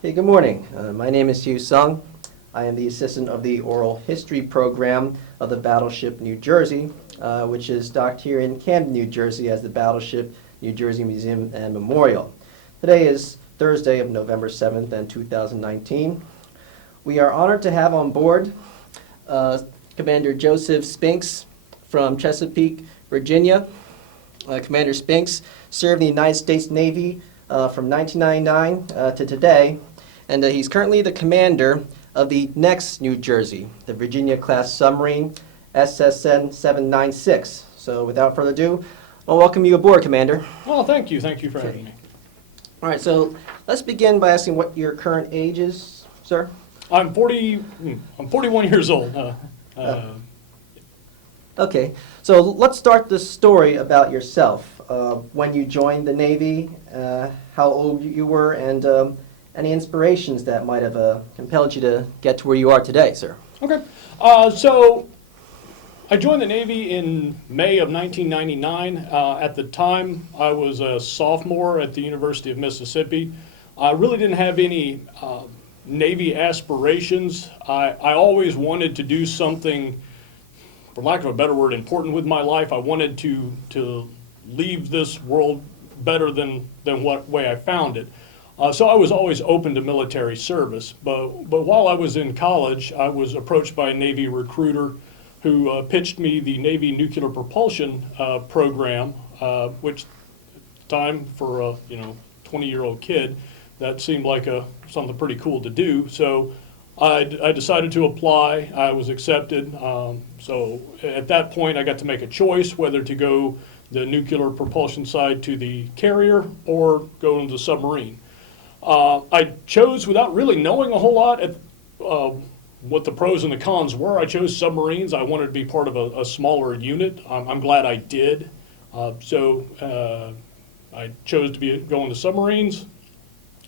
Hey, good morning. My name is Hugh Sung. I am the assistant of the oral history program of the Battleship New Jersey, which is docked here in Camden, New Jersey as the Battleship New Jersey Museum and Memorial. Today is Thursday of November 7th, 2019. We are honored to have on board Commander Joseph Spinks from Chesapeake, Virginia. Commander Spinks served in the United States Navy from 1999 to today, and he's currently the commander of the next New Jersey, the Virginia-class submarine SSN 796. So without further ado, I'll welcome you aboard, Commander. Well, thank you. Thank you for having me. All right, so let's begin by asking what your current age is, sir. I'm 41 years old. Okay, so let's start the story about yourself. When you joined the Navy, how old you were, and any inspirations that might have compelled you to get to where you are today, sir. Okay. So I joined the Navy in May of 1999. At the time, I was a sophomore at the University of Mississippi. I really didn't have any Navy aspirations. I always wanted to do something, for lack of a better word, important with my life. I wanted to leave this world better than what way I found it. So I was always open to military service. But while I was in college, I was approached by a Navy recruiter who pitched me the Navy nuclear propulsion program, which time for a 20-year-old kid, that seemed like something pretty cool to do. So I decided to apply. I was accepted. So at that point, I got to make a choice whether to go the nuclear propulsion side to the carrier or go into the submarine. I chose, without really knowing a whole lot what the pros and the cons were, I chose submarines. I wanted to be part of a smaller unit. I'm glad I did. So I chose to go into submarines.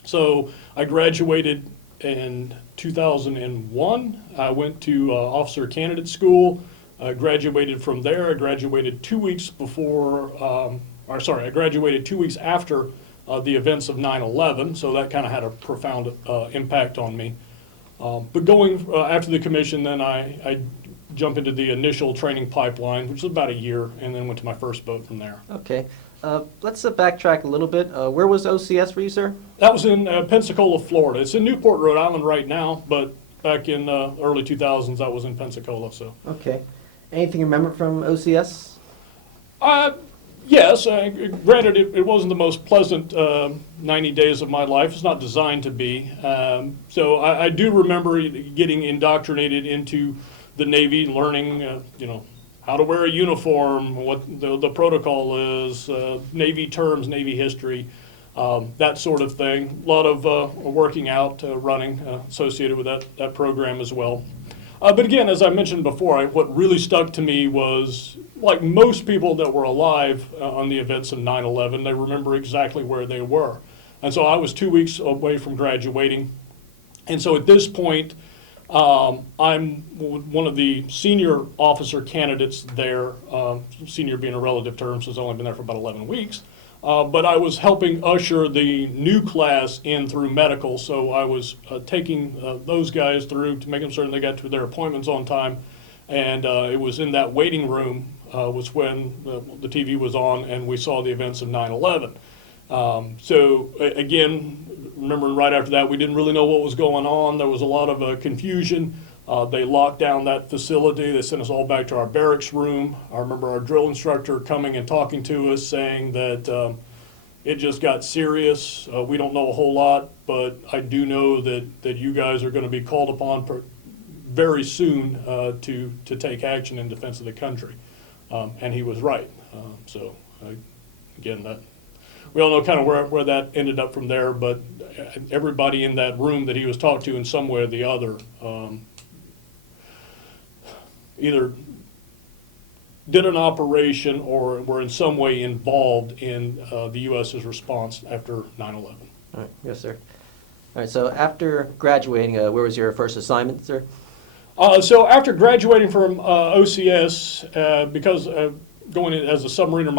So I graduated in 2001. I went to officer candidate school. I graduated from there. I graduated 2 weeks I graduated 2 weeks after the events of 9/11, so that kind of had a profound impact on me. But going after the commission, then I jumped into the initial training pipeline, which was about a year, and then went to my first boat from there. Okay. Let's backtrack a little bit. Where was OCS for you, sir? That was in Pensacola, Florida. It's in Newport, Rhode Island right now, but back in early 2000s, that was in Pensacola. So. Okay. Anything you remember from OCS? Yes. Granted, it wasn't the most pleasant 90 days of my life. It's not designed to be. So I do remember getting indoctrinated into the Navy, learning, how to wear a uniform, what the protocol is, Navy terms, Navy history, that sort of thing. A lot of working out, running associated with that program as well. But again, as I mentioned before, what really stuck to me was, like most people that were alive on the events of 9/11, they remember exactly where they were. And so I was 2 weeks away from graduating. And so at this point, I'm one of the senior officer candidates there, senior being a relative term since I've only been there for about 11 weeks. But I was helping usher the new class in through medical, so I was taking those guys through to make certain they got to their appointments on time. And it was in that waiting room was when the TV was on and we saw the events of 9/11. So again, remembering right after that, we didn't really know what was going on. There was a lot of confusion. They locked down that facility. They sent us all back to our barracks room. I remember our drill instructor coming and talking to us, saying that it just got serious. We don't know a whole lot, but I do know that you guys are going to be called upon very soon to take action in defense of the country. And he was right. So again, we all know kind of where that ended up from there, but everybody in that room that he was talked to in some way or the other either did an operation or were in some way involved in the U.S.'s response after 9/11. All right. Yes, sir. All right. So after graduating, where was your first assignment, sir? So after graduating from OCS, because going in as a submariner,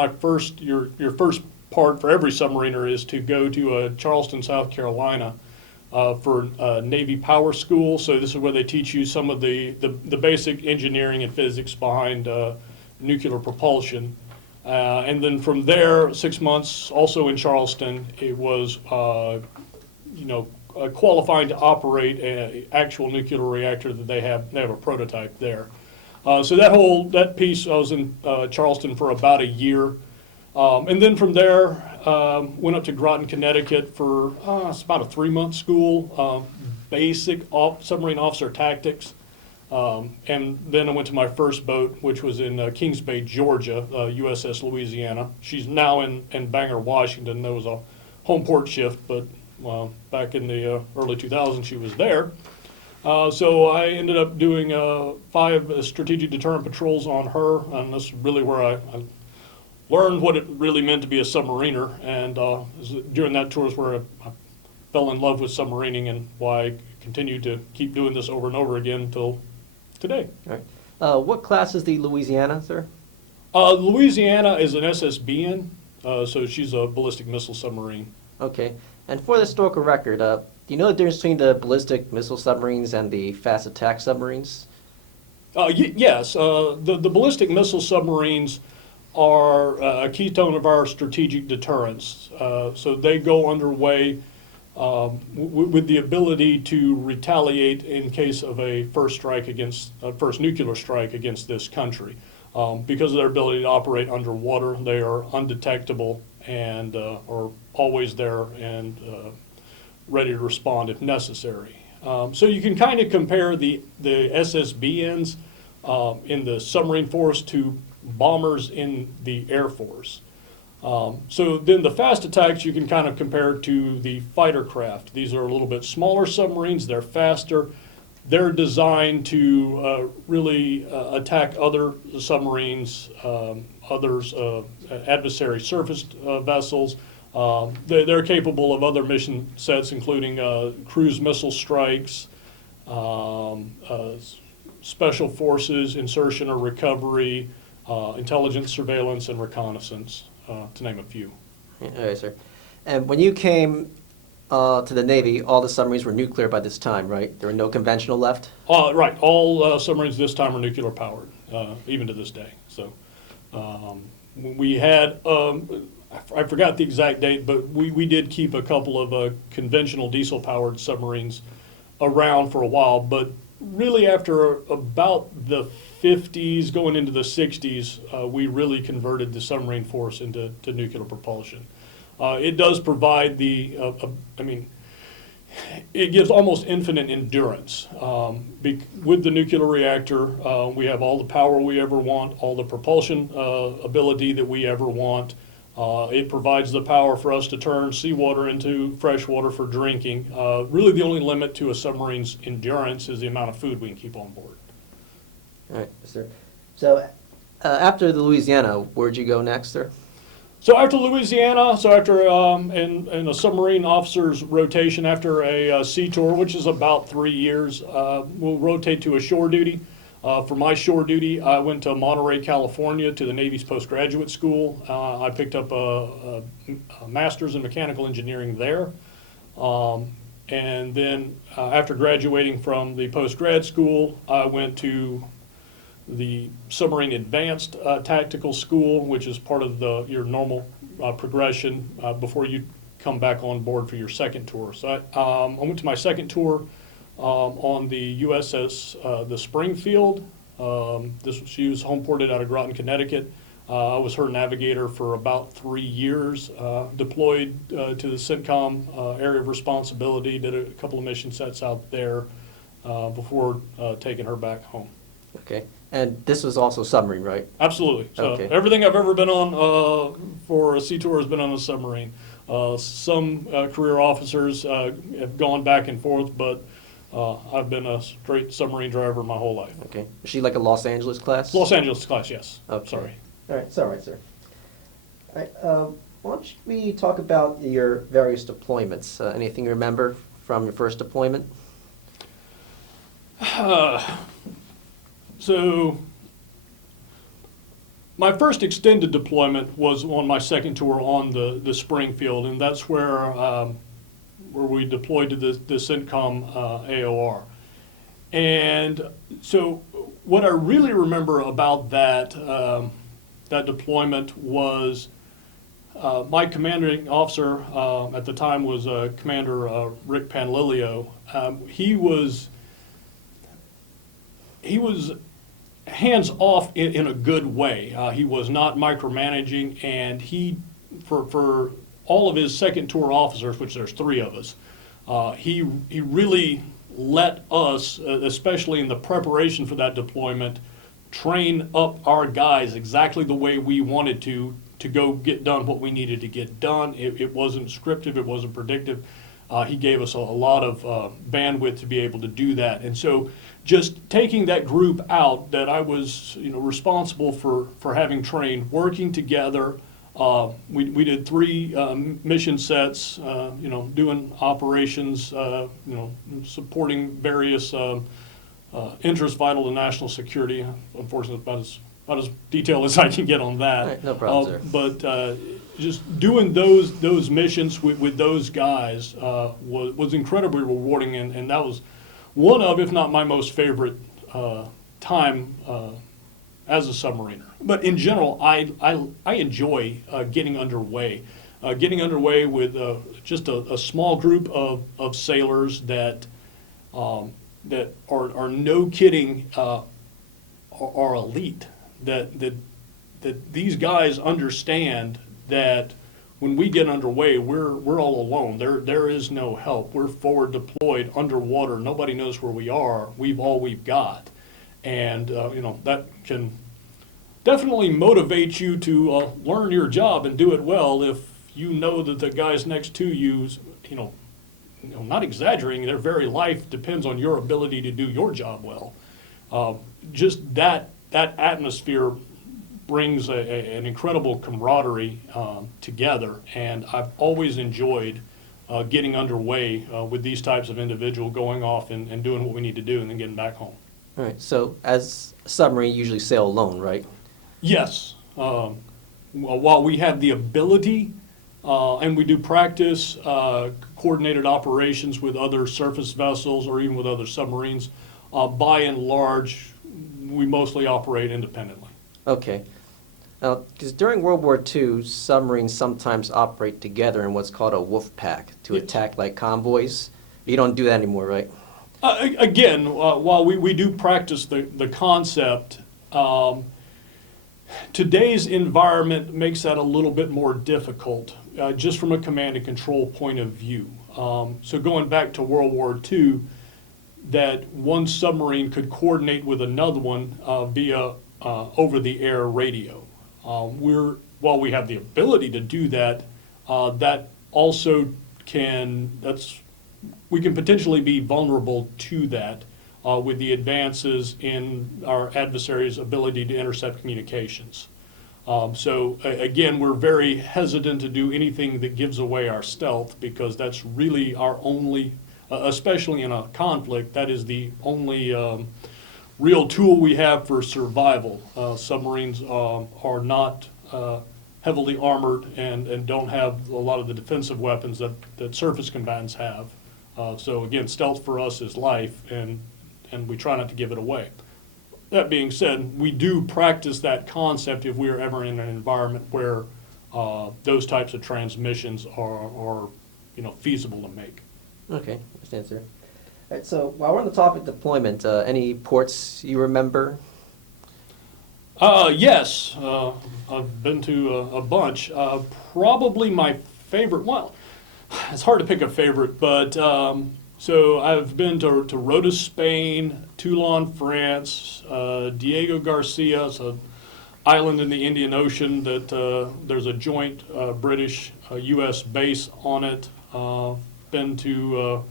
your first part for every submariner is to go to Charleston, South Carolina, for Navy Power School. So this is where they teach you some of the basic engineering and physics behind nuclear propulsion. And then from there, 6 months, also in Charleston, it was, qualifying to operate an actual nuclear reactor that they have a prototype there. So that piece, I was in Charleston for about a year. And then from there, went up to Groton, Connecticut for it's about a 3-month school, basic submarine officer tactics. And then I went to my first boat, which was in Kings Bay, Georgia, USS Louisiana. She's now in Bangor, Washington. There was a home port shift, but back in the early 2000s, she was there. So I ended up doing 5 strategic deterrent patrols on her, and this is really where I learned what it really meant to be a submariner. And during that tour is where I fell in love with submarining, and why I continue to keep doing this over and over again until today. All right. What class is the Louisiana, sir? Louisiana is an SSBN, so she's a ballistic missile submarine. Okay. And for the historical record, do you know the difference between the ballistic missile submarines and the fast attack submarines? Yes. The ballistic missile submarines are a keystone of our strategic deterrence. So they go underway with the ability to retaliate in case of a first nuclear strike against this country. Because of their ability to operate underwater, they are undetectable and are always there and ready to respond if necessary. So you can kind of compare the SSBNs in the submarine force to bombers in the Air Force. So then the fast attacks you can kind of compare to the fighter craft. These are a little bit smaller submarines, they're faster. They're designed to really attack other submarines, adversary surface vessels. They're capable of other mission sets, including cruise missile strikes, special forces, insertion or recovery, intelligence, surveillance, and reconnaissance, to name a few. All right, sir. And when you came to the Navy, all the submarines were nuclear by this time, right? There were no conventional left? Right. All submarines this time are nuclear powered, even to this day. So we had, I forgot the exact date, but we did keep a couple of conventional diesel powered submarines around for a while. But really after about the 50s, going into the 60s, we really converted the submarine force into nuclear propulsion. It does provide it gives almost infinite endurance. With the nuclear reactor, we have all the power we ever want, all the propulsion ability that we ever want. It provides the power for us to turn seawater into fresh water for drinking. Really the only limit to a submarine's endurance is the amount of food we can keep on board. All right, sir. So after the Louisiana, where'd you go next, sir? So after Louisiana, in a submarine officer's rotation after a sea tour, which is about 3 years, we'll rotate to a shore duty. For my shore duty, I went to Monterey, California to the Navy's postgraduate school. I picked up a master's in mechanical engineering there. And then after graduating from the postgrad school, I went to the Submarine Advanced Tactical School, which is part of your normal progression before you come back on board for your second tour. So I went to my second tour on the USS the Springfield. She was home ported out of Groton, Connecticut. I was her navigator for about 3 years, deployed to the CENTCOM area of responsibility, did a couple of mission sets out there before taking her back home. Okay. And this was also submarine, right? Absolutely. So Okay. everything I've ever been on for a sea tour has been on a submarine. Some career officers have gone back and forth, but I've been a straight submarine driver my whole life. Okay. Was she like a Los Angeles class? Los Angeles class, yes. Okay. Sorry. All right, it's all right, sir. All right, why don't we talk about your various deployments? Anything you remember from your first deployment? So my first extended deployment was on my second tour on the Springfield, and that's where where we deployed to the CENTCOM AOR. And so what I really remember about that, that deployment was my commanding officer at the time was Commander Rick Panlilio. He was hands off in a good way. He was not micromanaging, and he, for all of his second tour officers, which there's 3 of us, he really let us, especially in the preparation for that deployment, train up our guys exactly the way we wanted to go get done what we needed to get done. It wasn't scripted, it wasn't predictive. He gave us a lot of bandwidth to be able to do that. And so just taking that group out that I was responsible for having trained, working together, we did 3 mission sets, doing operations, supporting various interests vital to national security. Unfortunately, about as detailed as I can get on that. Right, no problem, sir. But just doing those missions with those guys was incredibly rewarding, and that was one of, if not my most favorite time as a submariner. But in general, I enjoy getting underway. Getting underway with just a small group of sailors that are no kidding, are elite. That these guys understand that when we get underway, we're all alone. There is no help. We're forward deployed underwater. Nobody knows where we are. We've got, and that can definitely motivate you to learn your job and do it well. If you know that the guys next to you, not exaggerating, their very life depends on your ability to do your job well. Just that atmosphere brings an incredible camaraderie together, and I've always enjoyed getting underway with these types of individuals, going off and doing what we need to do and then getting back home. All right, so as a submarine, you usually sail alone, right? Yes. While we have the ability, and we do practice coordinated operations with other surface vessels or even with other submarines, by and large, we mostly operate independently. Okay. Now, because during World War II, submarines sometimes operate together in what's called a wolf pack to attack like convoys. You don't do that anymore, right? Again, while we do practice the concept, today's environment makes that a little bit more difficult, just from a command and control point of view. So going back to World War II, that one submarine could coordinate with another one via over-the-air radio. While we have the ability to do that, that also we can potentially be vulnerable to that with the advances in our adversaries' ability to intercept communications. So again, we're very hesitant to do anything that gives away our stealth, because that's really our only, especially in a conflict, that is the only real tool we have for survival. Submarines are not heavily armored and don't have a lot of the defensive weapons that surface combatants have. So again, stealth for us is life, and we try not to give it away. That being said, we do practice that concept if we are ever in an environment where those types of transmissions are feasible to make. Okay, understand, sir. All right, so while we're on the topic of deployment, any ports you remember? Yes, I've been to a bunch. Probably my favorite, well, it's hard to pick a favorite, but so I've been to Rota, Spain, Toulon, France, Diego Garcia. It's an island in the Indian Ocean that there's a joint British-U.S. base on it. Been to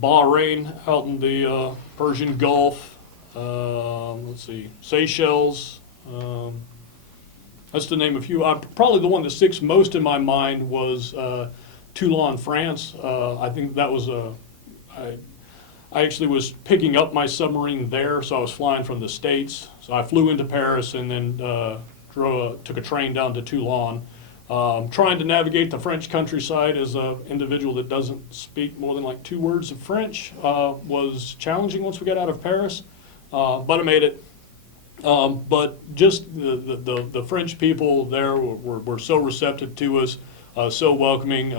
Bahrain, out in the Persian Gulf. Let's see, Seychelles. That's to name a few. Probably the one that sticks most in my mind was Toulon, France. I think that was I actually was picking up my submarine there, so I was flying from the States. So I flew into Paris and then took a train down to Toulon, Trying to navigate the French countryside as an individual that doesn't speak more than like 2 words of French was challenging once we got out of Paris, but I made it. But just the French people there were so receptive to us, so welcoming,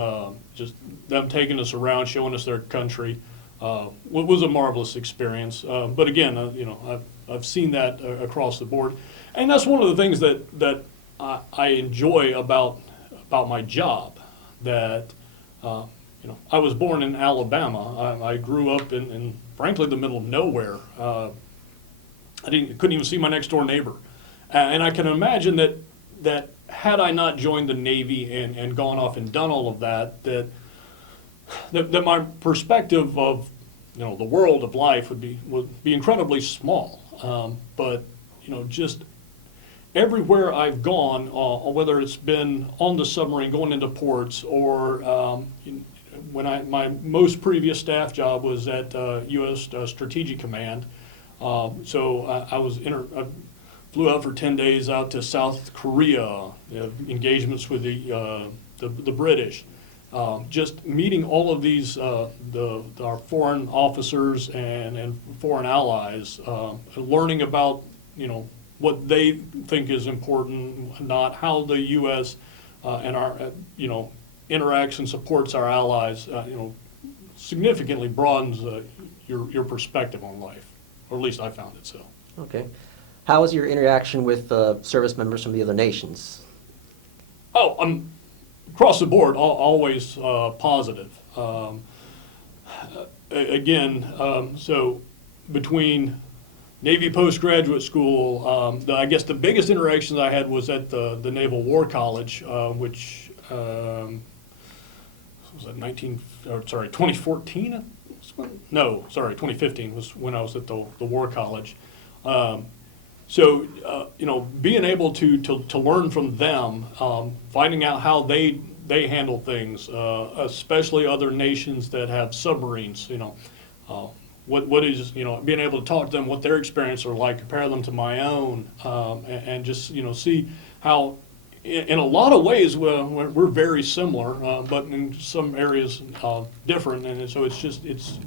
just them taking us around, showing us their country. Was a marvelous experience. But again, I've seen that across the board. And that's one of the things that I enjoy about my job. That I was born in Alabama. I grew up in frankly the middle of nowhere. Couldn't even see my next door neighbor, and I can imagine that had I not joined the Navy and gone off and done all of that, that my perspective of the world of life would be incredibly small. But just everywhere I've gone, whether it's been on the submarine going into ports, or when my most previous staff job was at U.S. Strategic Command. So I flew out for 10 days out to South Korea, engagements with the British. Just meeting all of these our foreign officers and foreign allies, learning about what they think is important, not how the U.S. And our interacts and supports our allies. Significantly broadens your perspective on life, or at least I found it so. Okay. How was your interaction with service members from the other nations? Oh, across the board, always positive. So between Navy postgraduate school, I guess the biggest interactions I had was at the Naval War College, which was that 2014? No, sorry, 2015 was when I was at the War College. Being able to learn from them, finding out how they handle things, especially other nations that have submarines, what is, being able to talk to them, what their experience are like, compare them to my own, and just, see how, in a lot of ways, we're very similar, but in some areas different, and so it's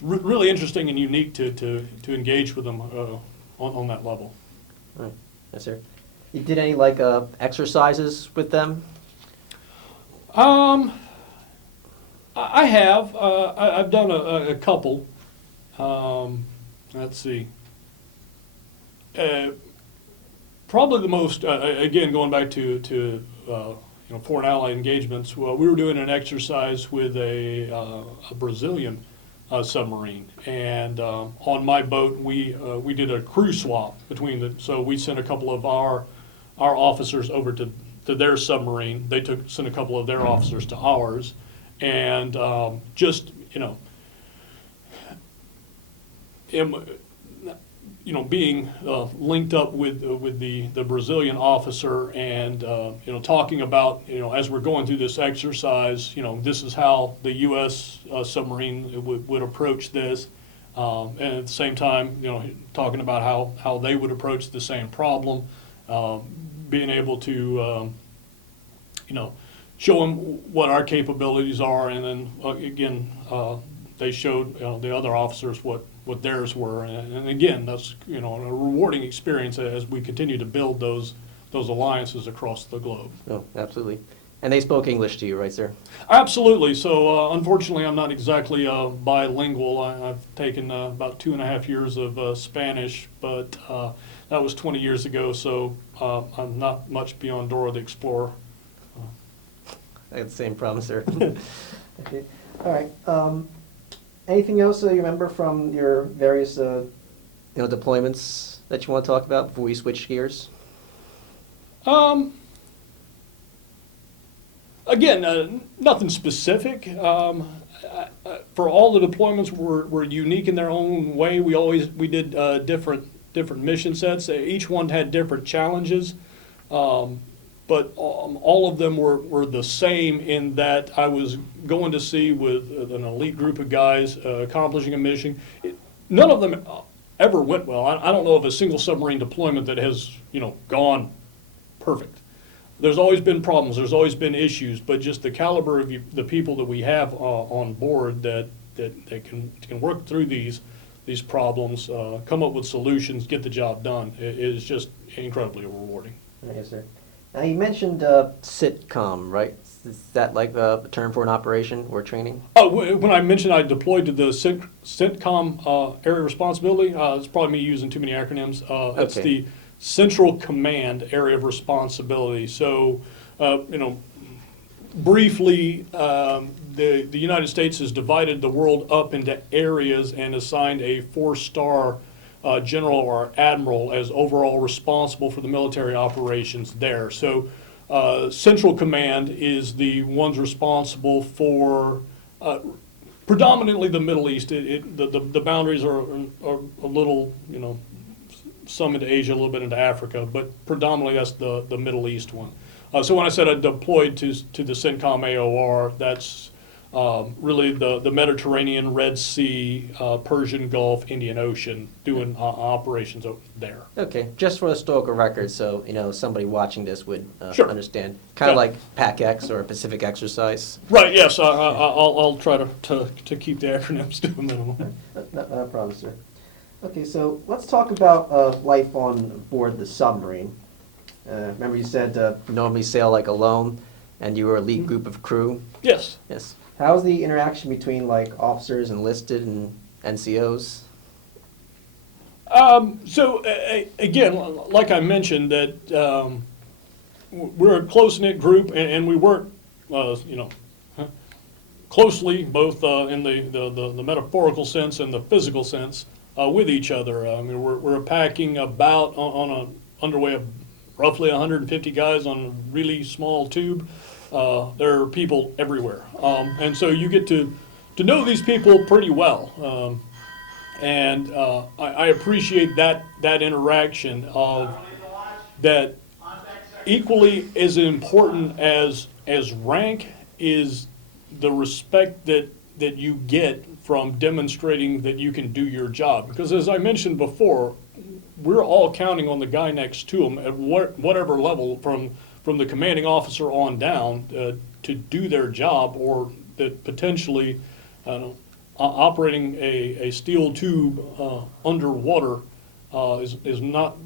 really interesting and unique to engage with them on that level. All right. Yes, sir. You did any exercises with them? I have. I've done a couple. Let's see. Probably the most, again, going back to foreign ally engagements. Well, we were doing an exercise with a Brazilian submarine, and on my boat we did a crew swap between so we sent a couple of our officers over to their submarine. They sent a couple of their officers to ours, and being linked up with the Brazilian officer, and talking about as we're going through this exercise, this is how the U.S. Submarine would approach this, and at the same time talking about how they would approach the same problem, being able to show them what our capabilities are, and then again they showed the other officers what theirs were, and again, that's a rewarding experience as we continue to build those alliances across the globe. Oh, absolutely. And they spoke English to you, right, sir? Absolutely. So unfortunately, I'm not exactly bilingual. I've taken about 2.5 years of Spanish, but that was 20 years ago. So I'm not much beyond Dora the Explorer. I had the same problem, sir. Okay. All right. Anything else you remember from your various deployments that you want to talk about before we switch gears? Again, nothing specific. For all the deployments were unique in their own way. We did different mission sets. Each one had different challenges. But all of them were the same in that I was going to sea with an elite group of guys accomplishing a mission. None of them ever went well. I don't know of a single submarine deployment that has gone perfect. there's always been problems, there's always been issues, but just the caliber of the people that we have on board that can work through these problems, come up with solutions, get the job done, is just incredibly rewarding. Yes, sir. Now, you mentioned sitcom, right? Is that like a term for an operation or training? Oh, when I mentioned I deployed to the CENTCOM area of responsibility, it's probably me using too many acronyms. It's Okay. the Central Command area of responsibility. So, briefly, the United States has divided the world up into areas and assigned a 4-star general or admiral as overall responsible for the military operations there. So Central Command is the ones responsible for predominantly the Middle East. The boundaries are a little, some into Asia, a little bit into Africa, but predominantly that's the Middle East one. So when I said I deployed to the CENTCOM AOR, that's really the Mediterranean, Red Sea, Persian Gulf, Indian Ocean, doing operations over there. Okay, just for historical record, so somebody watching this would Sure. understand. Kind of Yeah. like PAC-X or a Pacific Exercise. Right, yes, I'll try to keep the acronyms to a minimum. Not a problem, sir. Okay, so let's talk about life on board the submarine. Remember you said normally sail like alone, and you were a lead group of crew. Yes. Yes. How's the interaction between like officers enlisted and NCOs? Again, like I mentioned, that we're a close-knit group, and we work, closely, both in the metaphorical sense and the physical sense, with each other. I mean, we're packing about on a underway of roughly 150 guys on a really small tube. There are people everywhere, and so you get to know these people pretty well. And I appreciate that interaction of that. Equally as important as rank is the respect that you get from demonstrating that you can do your job. Because as I mentioned before, we're all counting on the guy next to him at whatever level, from the commanding officer on down, to do their job, or that potentially operating a steel tube underwater is not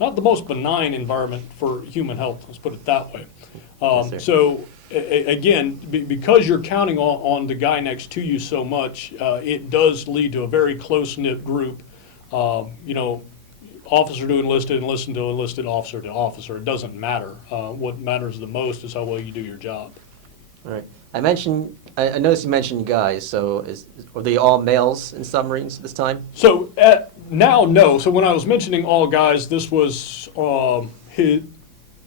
not the most benign environment for human health. Let's put it that way. Yes, So again, because you're counting on the guy next to you so much, it does lead to a very close-knit group. Officer to enlisted, enlisted to enlisted, officer to officer. It doesn't matter. What matters the most is how well you do your job. All right. I noticed you mentioned guys. So are they all males in submarines this time? So now, no. So when I was mentioning all guys, this was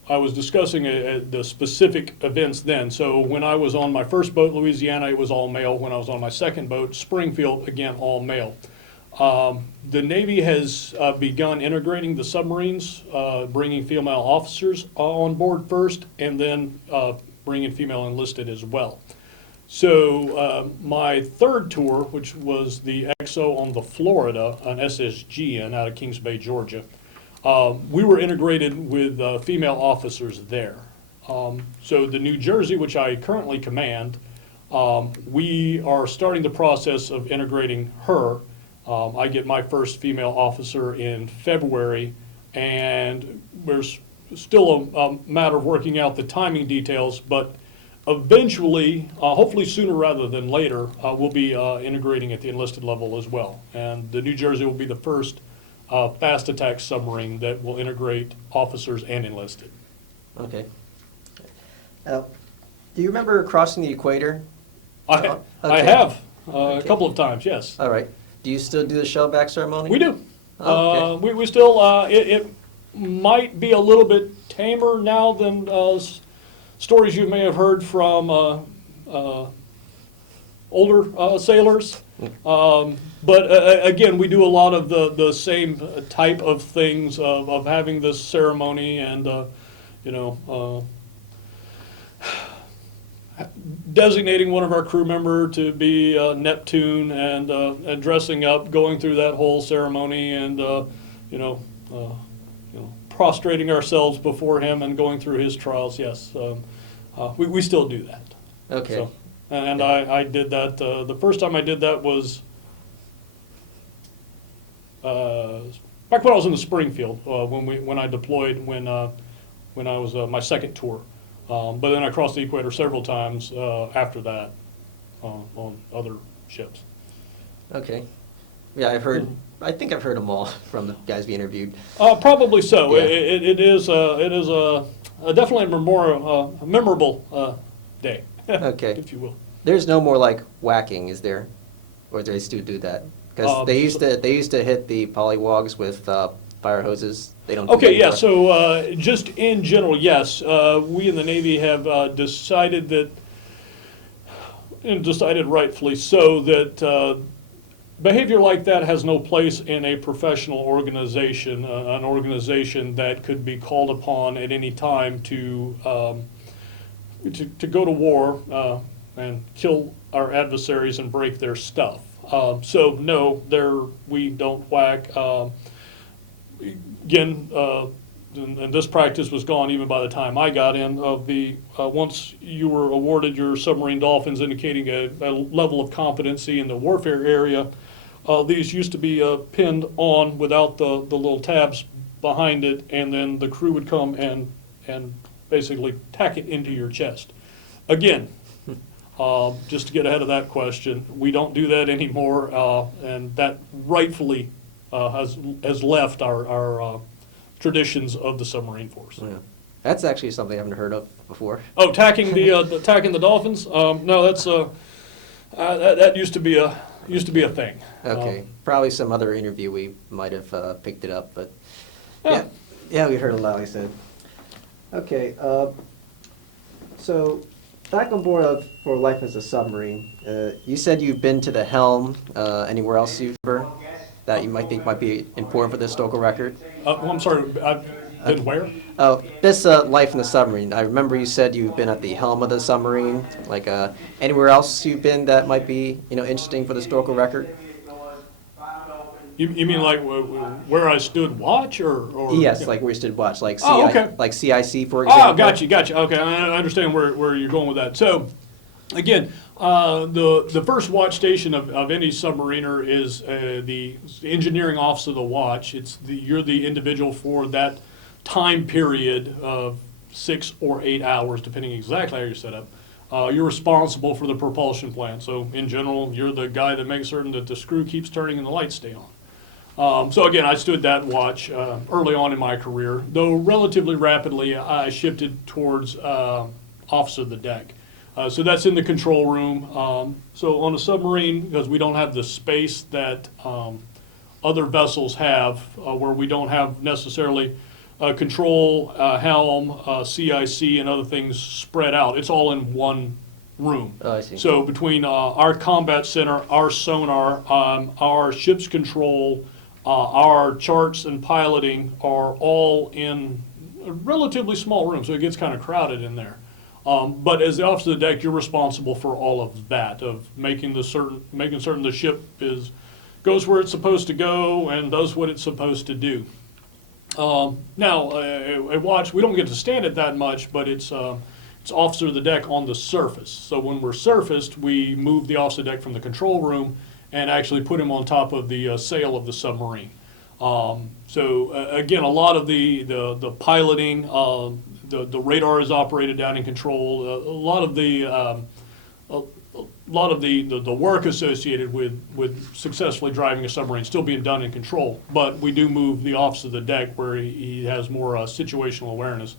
I was discussing the specific events then. So when I was on my first boat, Louisiana, it was all male. When I was on my second boat, Springfield, again, all male. The Navy has begun integrating the submarines, bringing female officers on board first, and then bringing female enlisted as well. So my third tour, which was the XO on the Florida, an SSGN out of Kings Bay, Georgia, we were integrated with female officers there. So the New Jersey, which I currently command, we are starting the process of integrating her. I get my first female officer in February, and there's still a matter of working out the timing details, but eventually, hopefully sooner rather than later, we'll be integrating at the enlisted level as well. And the New Jersey will be the first fast attack submarine that will integrate officers and enlisted. Okay. Do you remember crossing the equator? I Okay. have Okay. a couple of times, yes. All right. Do you still do the shellback ceremony? We do. Oh, okay. We still, it might be a little bit tamer now than stories you may have heard from older sailors. But again, we do a lot of the same type of things of having this ceremony and, designating one of our crew member to be Neptune and dressing up, going through that whole ceremony and, prostrating ourselves before him and going through his trials, yes. We still do that. Okay. So, and I did that, the first time I did that was back when I was in the Springfield, when I deployed, when I was my second tour. But then I crossed the equator several times after that on other ships. Okay. Yeah, I think I've heard them all from the guys we interviewed. Probably so. Yeah. It is definitely a more memorable day, Okay. if you will. There's no more like whacking, is there? Or do they still do that? Because they used to hit the polywogs with fire hoses. They don't. Do that Okay, yeah. anymore. So just in general, yes, we in the Navy have decided that, and decided rightfully so, that behavior like that has no place in a professional organization, an organization that could be called upon at any time to go to war and kill our adversaries and break their stuff. So no, we don't whack. Again, and this practice was gone even by the time I got in. Once you were awarded your submarine dolphins, indicating a level of competency in the warfare area, these used to be pinned on without the little tabs behind it, and then the crew would come and basically tack it into your chest. Again, just to get ahead of that question, we don't do that anymore, and that rightfully has left our traditions of the submarine force. Yeah. That's actually something I haven't heard of before. Oh, tacking the dolphins? No, that's that used to be a thing. Okay. Probably some other interview we might have picked it up, but Yeah. yeah, we heard a lot. I said. Okay. So back on board for life as a submarine, you said you've been to the helm. Anywhere else you've been that you might think might be important for the historical record? Well, I'm sorry, I've been where? Oh, this life in the submarine. I remember you said you've been at the helm of the submarine. Like anywhere else you've been that might be interesting for the historical record? You mean like where I stood watch or Yes, like where you stood watch, like okay. like CIC for example. Oh, gotcha. Okay, I understand where you're going with that. So, again, the first watch station of any submariner is the engineering officer of the watch. You're the individual for that time period of 6 or 8 hours, depending exactly how you're set up. You're responsible for the propulsion plan. So, in general, you're the guy that makes certain that the screw keeps turning and the lights stay on. So again, I stood that watch early on in my career, though relatively rapidly I shifted towards officer of the deck. So that's in the control room. So on a submarine, because we don't have the space that other vessels have, where we don't have necessarily control, helm, CIC, and other things spread out. It's all in one room. Oh, I see. So between our combat center, our sonar, our ship's control, our charts and piloting are all in a relatively small room, so it gets kind of crowded in there. But as the officer of the deck, you're responsible for all of that, of making certain the ship goes where it's supposed to go and does what it's supposed to do. Now, a watch, we don't get to stand it that much, but it's officer of the deck on the surface. So when we're surfaced, we move the officer of the deck from the control room and actually put him on top of the sail of the submarine. So again, a lot of the piloting, the radar is operated down in control. A lot of the work associated with successfully driving a submarine still being done in control. But we do move the officer of the deck where he has more situational awareness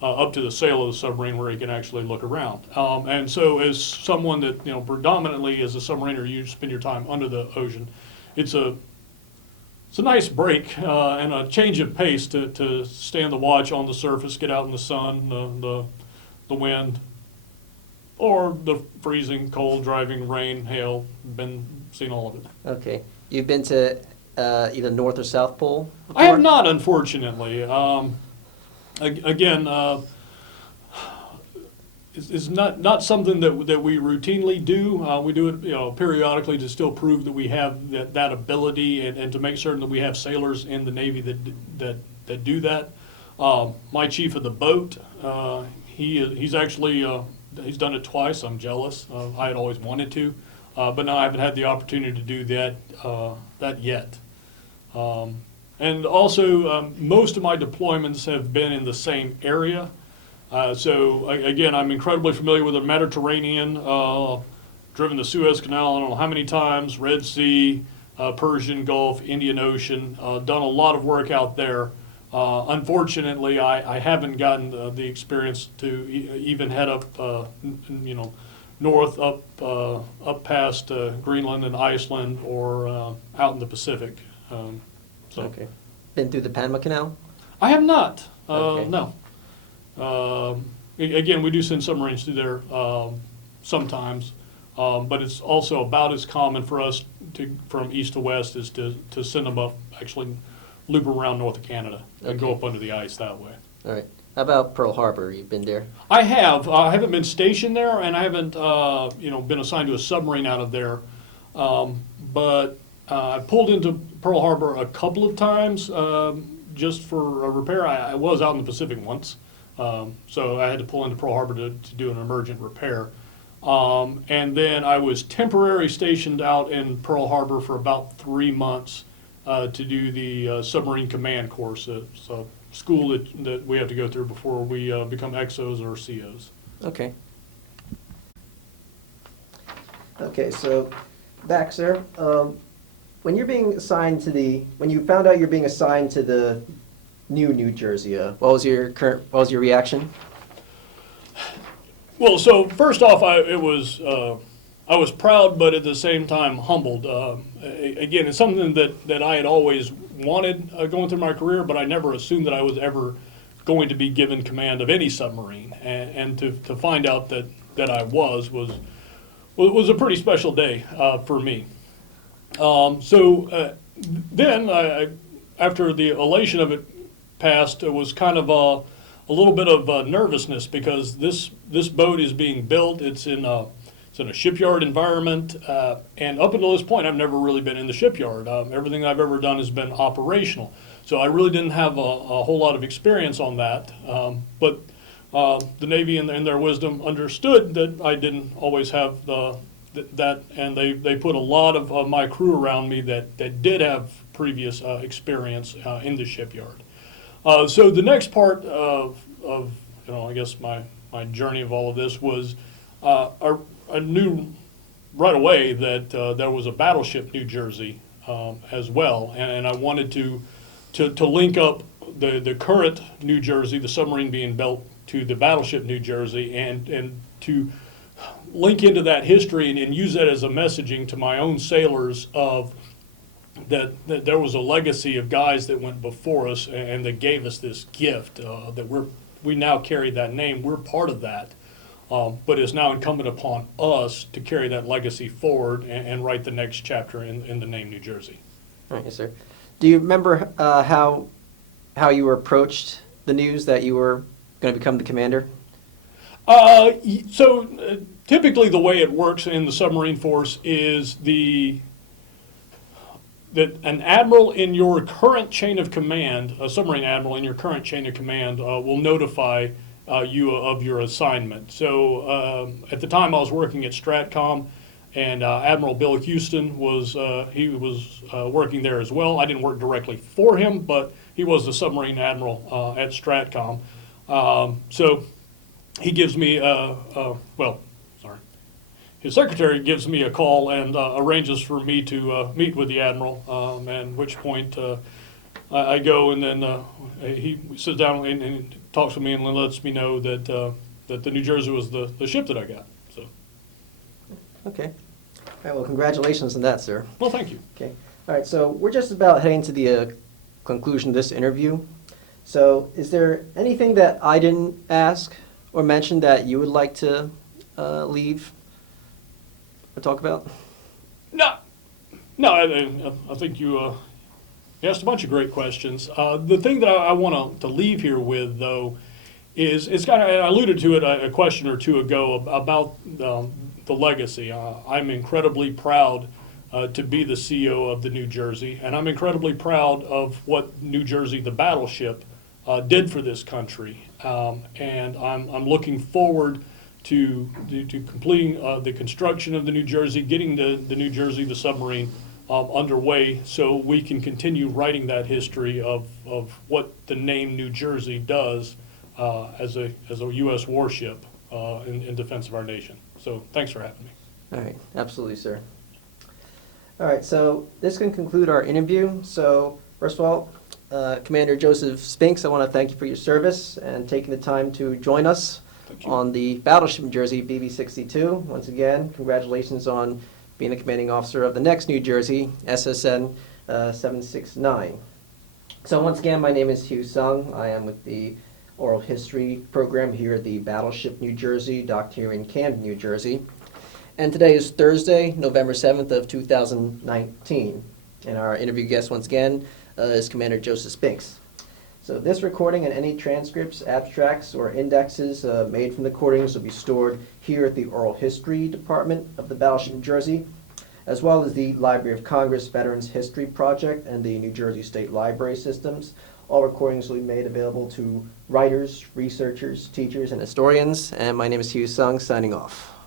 up to the sail of the submarine where he can actually look around. And so as someone that, predominantly as a submariner, you spend your time under the ocean, it's a nice break and a change of pace to stay on the watch on the surface, get out in the sun, the wind, or the freezing, cold, driving, rain, hail. Seen all of it. Okay. You've been to either North or South Pole before? I have not, unfortunately. Again, it's not something that we routinely do. We do it, periodically to still prove that we have that ability and to make certain that we have sailors in the Navy that do that. My chief of the boat, he's actually he's done it twice. I'm jealous. I had always wanted to, but now I haven't had the opportunity to do that yet. And also, most of my deployments have been in the same area. So again, I'm incredibly familiar with the Mediterranean, driven the Suez Canal, I don't know how many times, Red Sea, Persian Gulf, Indian Ocean, done a lot of work out there. Unfortunately, I haven't gotten the experience to even head up, north up past Greenland and Iceland or out in the Pacific. So. Okay. Been through the Panama Canal? I have not. Okay. No. Again, we do send submarines through there sometimes, but it's also about as common for us from east to west is to send them up, actually loop around north of Canada and go up under the ice that way. All right. How about Pearl Harbor? You've been there? I have. I haven't been stationed there, and I haven't, been assigned to a submarine out of there. But I pulled into Pearl Harbor a couple of times just for a repair. I was out in the Pacific once, so I had to pull into Pearl Harbor to do an emergent repair. And then I was temporarily stationed out in Pearl Harbor for about 3 months to do the submarine command course. It's a school that we have to go through before we become XOs or COs. Okay. Okay, so back, sir. When you're being assigned when you found out you're being assigned to the New Jersey, what was your reaction? Well, so first off, I was proud, but at the same time humbled. Again, it's something that I had always wanted going through my career, but I never assumed that I was ever going to be given command of any submarine, and to find out that I was a pretty special day for me. Then after the elation of it passed, it was kind of a little bit of nervousness because this boat is being built. It's in a shipyard environment, and up until this point, I've never really been in the shipyard. Everything I've ever done has been operational, so I really didn't have a whole lot of experience on that. But the Navy, in their wisdom, understood that I didn't always have that, and they put a lot of my crew around me that did have previous experience in the shipyard. So the next part of I guess my journey of all of this was I knew right away that there was a Battleship New Jersey as well, and I wanted to link up the current New Jersey, the submarine being built, to the Battleship New Jersey, and to link into that history and use that as a messaging to my own sailors of that there was a legacy of guys that went before us and that gave us this gift, that we now carry that name. We're part of that, but it's now incumbent upon us to carry that legacy forward and write the next chapter in the name New Jersey. All right, yes, sir. Do you remember how you were approached the news that you were going to become the commander? Typically the way it works in the submarine force is that an admiral in your current chain of command, a submarine admiral in your current chain of command, will notify you of your assignment. So at the time I was working at Stratcom, and Admiral Bill Houston was working there as well. I didn't work directly for him, but he was the submarine admiral at Stratcom. So he gives me his secretary gives me a call and arranges for me to meet with the admiral, at which point I go, and then he sits down and talks with me and lets me know that the New Jersey was the ship that I got. So. Okay. All right, well, congratulations on that, sir. Well, thank you. Okay. All right, so we're just about heading to the conclusion of this interview. So is there anything that I didn't ask or mention that you would like to leave or talk about? No, I think you asked a bunch of great questions. The thing that I want to leave here with, though, is it's kind of, I alluded to it a question or two ago about the legacy. I'm incredibly proud to be the CEO of the New Jersey, and I'm incredibly proud of what New Jersey, the battleship, did for this country. And I'm looking forward to completing the construction of the New Jersey, getting the New Jersey, the submarine, underway, so we can continue writing that history of what the name New Jersey does as a U.S. warship in defense of our nation. So thanks for having me. All right, absolutely, sir. All right, so this can conclude our interview. So first of all, Commander Joseph Spinks, I want to thank you for your service and taking the time to join us on the Battleship New Jersey BB-62. Once again, congratulations on being the commanding officer of the next New Jersey, SSN 769. So once again, my name is Hugh Sung. I am with the Oral History program here at the Battleship New Jersey, docked here in Camden, New Jersey. And today is Thursday, November 7th of 2019. And our interview guest once again is Commander Joseph Spinks. So this recording and any transcripts, abstracts, or indexes made from the recordings will be stored here at the Oral History Department of the Battleship New Jersey, as well as the Library of Congress Veterans History Project and the New Jersey State Library Systems. All recordings will be made available to writers, researchers, teachers, and historians. And my name is Hugh Sung, signing off.